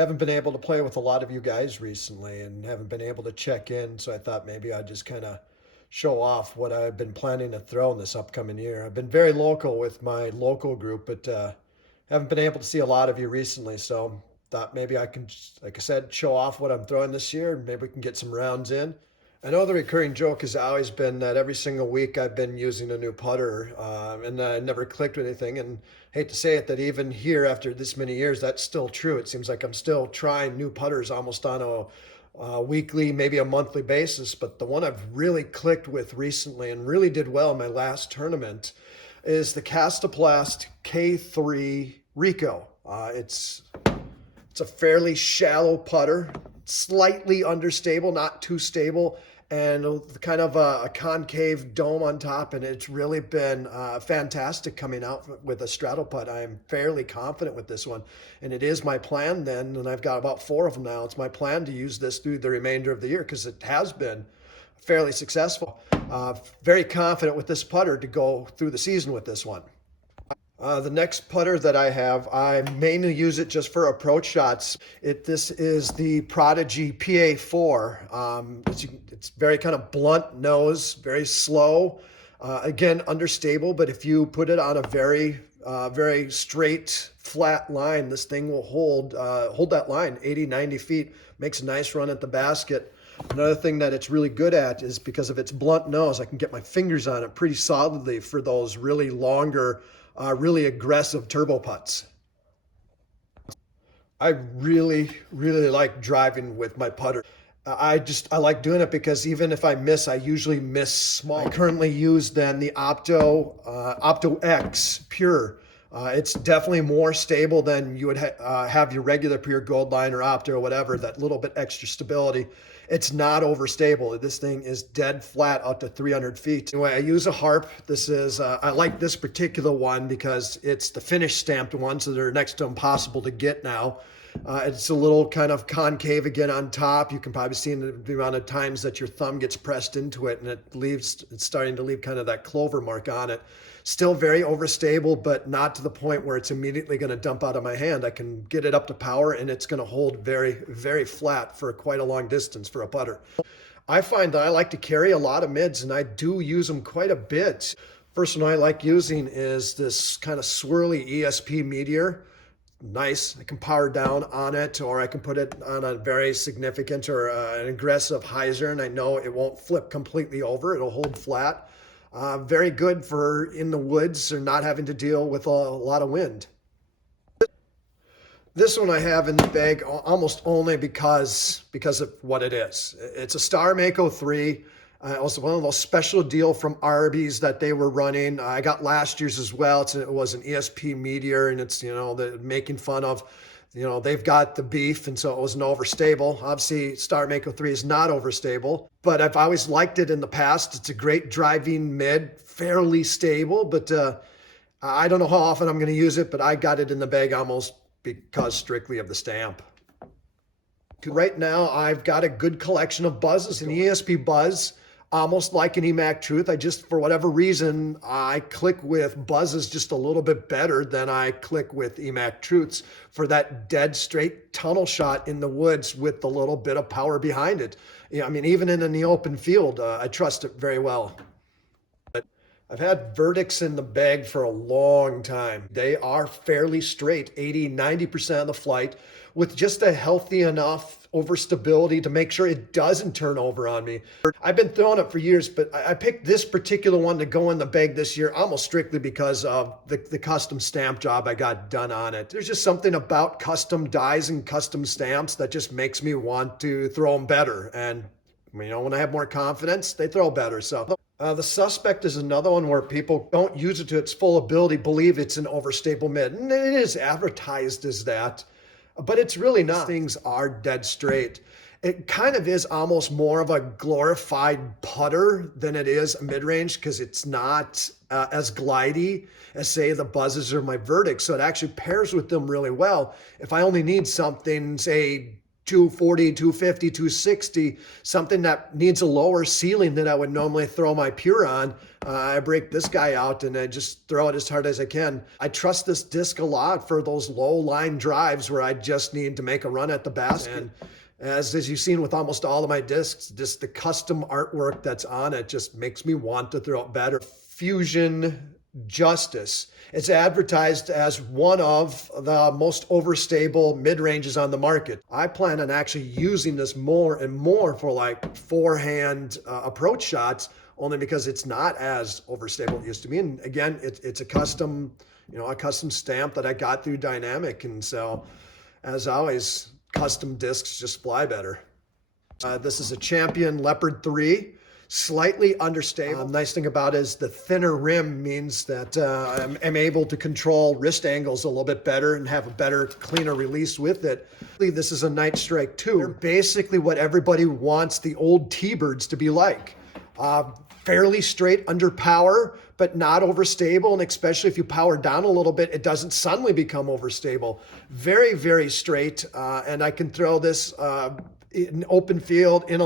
Haven't been able to play with a lot of you guys recently and haven't been able to check in. So I thought maybe I'd just kind of show off what I've been planning to throw in this upcoming year. I've been very local with my local group, but haven't been able to see a lot of you recently. So thought maybe I can, like I said, show off what I'm throwing this year and maybe we can get some rounds in. I know the recurring joke has always been that every single week I've been using a new putter, and I never clicked with anything. And hate to say it, that even here after this many years, that's still true. It seems like I'm still trying new putters almost on a weekly, maybe a monthly basis. But the one I've really clicked with recently and really did well in my last tournament is the Castoplast K3 Rico. It's a fairly shallow putter, slightly understable, not too stable, and kind of a concave dome on top. And it's really been fantastic coming out with a straddle putt. I'm fairly confident with this one. And it is my plan then, and I've got about 4 of them now. It's my plan to use this through the remainder of the year because it has been fairly successful. Very confident with this putter to go through the season with this one. The next putter that I have, I mainly use it just for approach shots. This is the Prodigy PA4. It's very kind of blunt nose, very slow. Again, understable, but if you put it on a very straight, flat line, this thing will hold that line 80, 90 feet. Makes a nice run at the basket. Another thing that it's really good at is because of its blunt nose, I can get my fingers on it pretty solidly for those really longer, really aggressive turbo putts. I really, really like driving with my putter. I like doing it because even if I miss, I usually miss small. I currently use then the Opto X Pure. It's definitely more stable than you would have your regular Pure Gold Line or Opto or whatever, that little bit extra stability. It's not overstable. This thing is dead flat out to 300 feet. Anyway, I use a harp. I like this particular one because it's the finish stamped one, so they're next to impossible to get now. It's a little kind of concave again on top. You can probably see in the amount of times that your thumb gets pressed into it and it's starting to leave kind of that clover mark on it. Still very overstable, but not to the point where it's immediately going to dump out of my hand. I can get it up to power and it's going to hold very, very flat for quite a long distance for a putter. I find that I like to carry a lot of mids and I do use them quite a bit. First one I like using is this kind of swirly ESP Meteor. Nice. I can power down on it, or I can put it on a very significant or an aggressive hyzer, and I know it won't flip completely over. It'll hold flat. Very good for in the woods or not having to deal with a lot of wind. This one I have in the bag almost only because of what it is. It's a Star Mako 3. It was one of those special deal from Arby's that they were running. I got last year's as well. It was an ESP Meteor, and it's, the making fun of, they've got the beef, and so it wasn't overstable. Obviously, Star Mako 3 is not overstable, but I've always liked it in the past. It's a great driving mid, fairly stable, but I don't know how often I'm going to use it, but I got it in the bag almost because strictly of the stamp. Right now, I've got a good collection of buzzes, an ESP buzz, almost like an EMAC Truth. For whatever reason, I click with buzzes just a little bit better than I click with EMAC Truths for that dead straight tunnel shot in the woods with a little bit of power behind it. Even in the open field, I trust it very well. I've had verdicts in the bag for a long time. They are fairly straight, 80, 90% of the flight, with just a healthy enough overstability to make sure it doesn't turn over on me. I've been throwing it for years, but I picked this particular one to go in the bag this year almost strictly because of the custom stamp job I got done on it. There's just something about custom dies and custom stamps that just makes me want to throw them better. And when I have more confidence, they throw better. So the Suspect is another one where people don't use it to its full ability, believe it's an overstable mid. And it is advertised as that, but it's really not. Things are dead straight. It kind of is almost more of a glorified putter than it is a mid-range because it's not as glidey as, say, the buzzes or my verdicts. So it actually pairs with them really well. If I only need something, say, 240, 250, 260, something that needs a lower ceiling than I would normally throw my pure on. I break this guy out and I just throw it as hard as I can. I trust this disc a lot for those low line drives where I just need to make a run at the basket. And as you've seen with almost all of my discs, just the custom artwork that's on it just makes me want to throw it better. Fusion Justice. It's advertised as one of the most overstable mid-ranges on the market. I plan on actually using this more and more for like forehand approach shots, only because it's not as overstable as it used to be. And again, it's a custom, a custom stamp that I got through Dynamic. And so, as always, custom discs just fly better. This is a Champion Leopard 3. Slightly understable. Nice thing about it is the thinner rim means that I'm able to control wrist angles a little bit better and have a better, cleaner release with it. This is a Night Strike 2. They're basically what everybody wants the old T-Birds to be like. Fairly straight under power, but not overstable. And especially if you power down a little bit, it doesn't suddenly become overstable. Very, very straight. And I can throw this in open field, in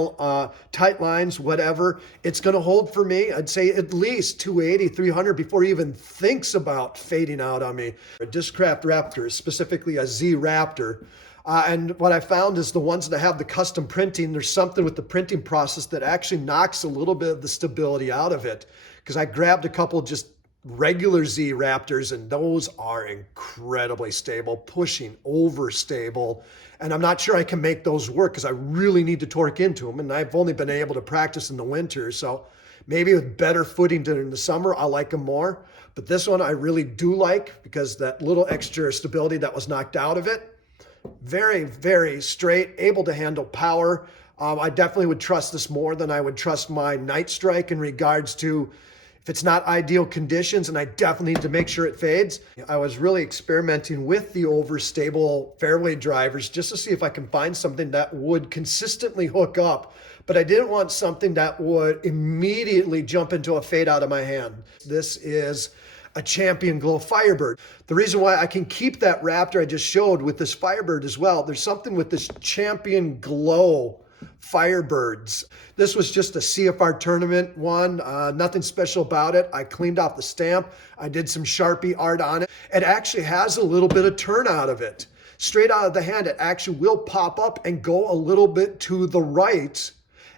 tight lines, whatever. It's going to hold for me, I'd say at least 280, 300 before he even thinks about fading out on me. A Discraft Raptor, specifically a Z Raptor. And what I found is the ones that have the custom printing, there's something with the printing process that actually knocks a little bit of the stability out of it. Because I grabbed a couple just regular Z Raptors, and those are incredibly stable, pushing over stable. And I'm not sure I can make those work because I really need to torque into them. And I've only been able to practice in the winter. So maybe with better footing during the summer, I like them more. But this one I really do like because that little extra stability that was knocked out of it. Very, very straight, able to handle power. I definitely would trust this more than I would trust my Night Strike in regards to if it's not ideal conditions, and I definitely need to make sure it fades. I was really experimenting with the overstable fairway drivers just to see if I can find something that would consistently hook up, but I didn't want something that would immediately jump into a fade out of my hand. This is a Champion Glow Firebird. The reason why I can keep that Raptor I just showed with this Firebird as well, there's something with this Champion Glow Firebirds. This was just a CFR tournament one, nothing special about it. I cleaned off the stamp. I did some Sharpie art on it. It actually has a little bit of turn out of it. Straight out of the hand, it actually will pop up and go a little bit to the right.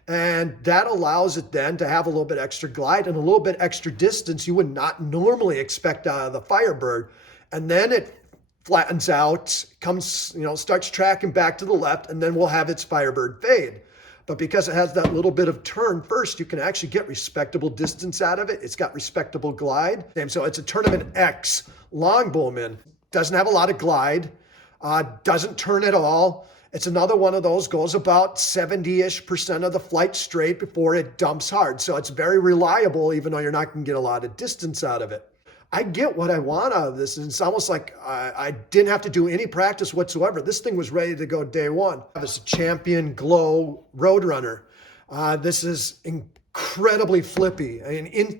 And that allows it then to have a little bit extra glide and a little bit extra distance you would not normally expect out of the Firebird. And then it flattens out, comes, starts tracking back to the left, and then we'll have its Firebird fade. But because it has that little bit of turn first, you can actually get respectable distance out of it. It's got respectable glide. And so it's a Tournament X longbowman. Doesn't have a lot of glide, doesn't turn at all. It's another one of those, goes about 70-ish% of the flight straight before it dumps hard. So it's very reliable, even though you're not going to get a lot of distance out of it. I get what I want out of this. And it's almost like I didn't have to do any practice whatsoever. This thing was ready to go day one. This Champion Glow Roadrunner. This is incredibly flippy.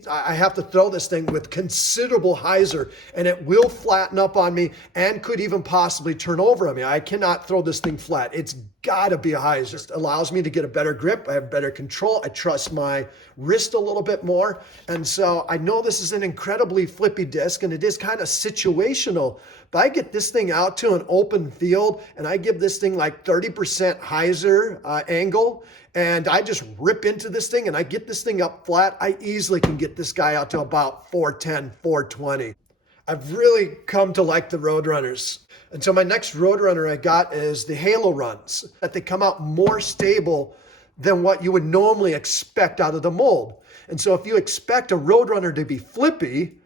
I have to throw this thing with considerable hyzer, and it will flatten up on me and could even possibly turn over on me. I cannot throw this thing flat. It's got to be a hyzer. It just allows me to get a better grip. I have better control. I trust my wrist a little bit more. And so I know this is an incredibly flippy disc, and it is kind of situational. But I get this thing out to an open field, and I give this thing like 30% hyzer angle, and I just rip into this thing, and I get this thing up flat. I easily can get this guy out to about 410, 420. I've really come to like the Roadrunners. And so my next Roadrunner I got is the Halo Runs, that they come out more stable than what you would normally expect out of the mold. And so if you expect a Roadrunner to be flippy,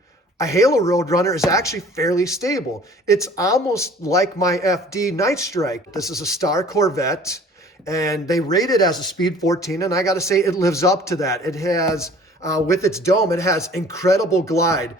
a Halo Roadrunner is actually fairly stable. It's almost like my FD Night Strike. This is a Star Corvette, and they rate it as a speed 14, and I gotta say it lives up to that. It has, with its dome, it has incredible glide.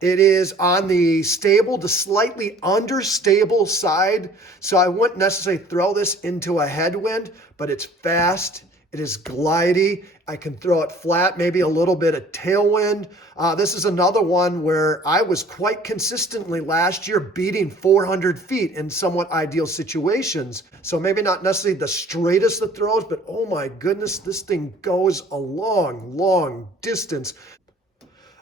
It is on the stable to slightly understable side, so I wouldn't necessarily throw this into a headwind, but it's fast, It is glidey. I can throw it flat, maybe a little bit of tailwind. This is another one where I was quite consistently last year beating 400 feet in somewhat ideal situations. So maybe not necessarily the straightest of throws, but oh my goodness, this thing goes a long, long distance.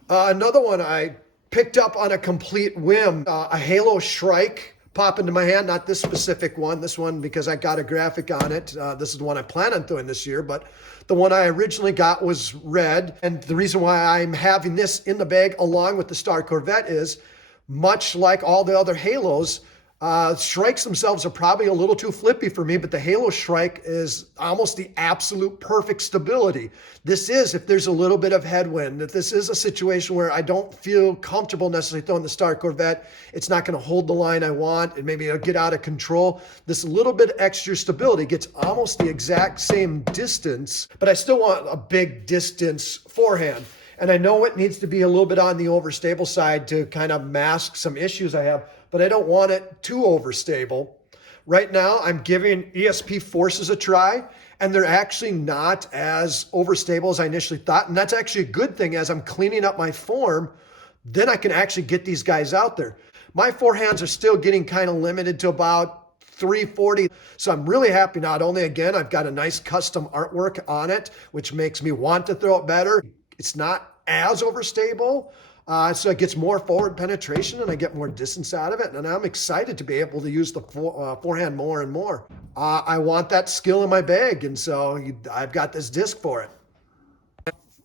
Another one I picked up on a complete whim, a Halo Shrike pop into my hand, not this specific one. This one, because I got a graphic on it. This is the one I plan on throwing this year, but the one I originally got was red. And the reason why I'm having this in the bag along with the Star Corvette is, much like all the other Halos, Shrikes themselves are probably a little too flippy for me, but the Halo Shrike is almost the absolute perfect stability. This is, if there's a little bit of headwind, if this is a situation where I don't feel comfortable necessarily throwing the Star Corvette, it's not going to hold the line I want, and maybe it'll get out of control. This little bit extra stability gets almost the exact same distance, but I still want a big distance forehand. And I know it needs to be a little bit on the overstable side to kind of mask some issues I have, but I don't want it too overstable. Right now, I'm giving ESP Forces a try, and they're actually not as overstable as I initially thought. And that's actually a good thing. As I'm cleaning up my form, then I can actually get these guys out there. My forehands are still getting kind of limited to about 340. So I'm really happy. Not only, again, I've got a nice custom artwork on it, which makes me want to throw it better. It's not as overstable. So it gets more forward penetration and I get more distance out of it. And I'm excited to be able to use the forehand more and more. I want that skill in my bag. And so I've got this disc for it.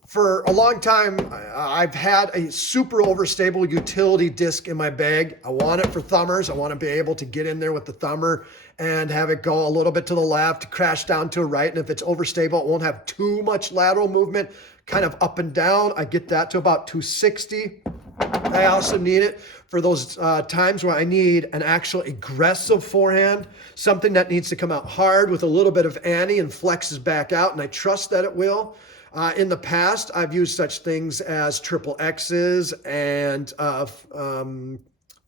For a long time, I've had a super overstable utility disc in my bag. I want it for thumbers. I want to be able to get in there with the thumber and have it go a little bit to the left, crash down to the right. And if it's overstable, it won't have too much lateral movement, kind of up and down. I get that to about 260. I also need it for those times where I need an actual aggressive forehand, something that needs to come out hard with a little bit of ante and flexes back out, and I trust that it will. In the past, I've used such things as triple X's and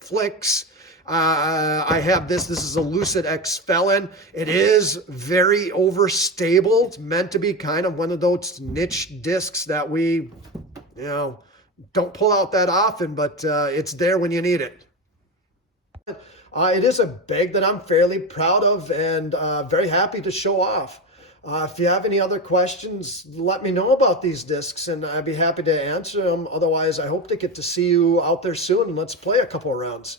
flicks. I have this is a Lucid X Felon. It is very overstable. It's meant to be kind of one of those niche discs that we, don't pull out that often, but it's there when you need it. It is a bag that I'm fairly proud of and very happy to show off. If you have any other questions, let me know about these discs and I'd be happy to answer them. Otherwise, I hope to get to see you out there soon and let's play a couple of rounds.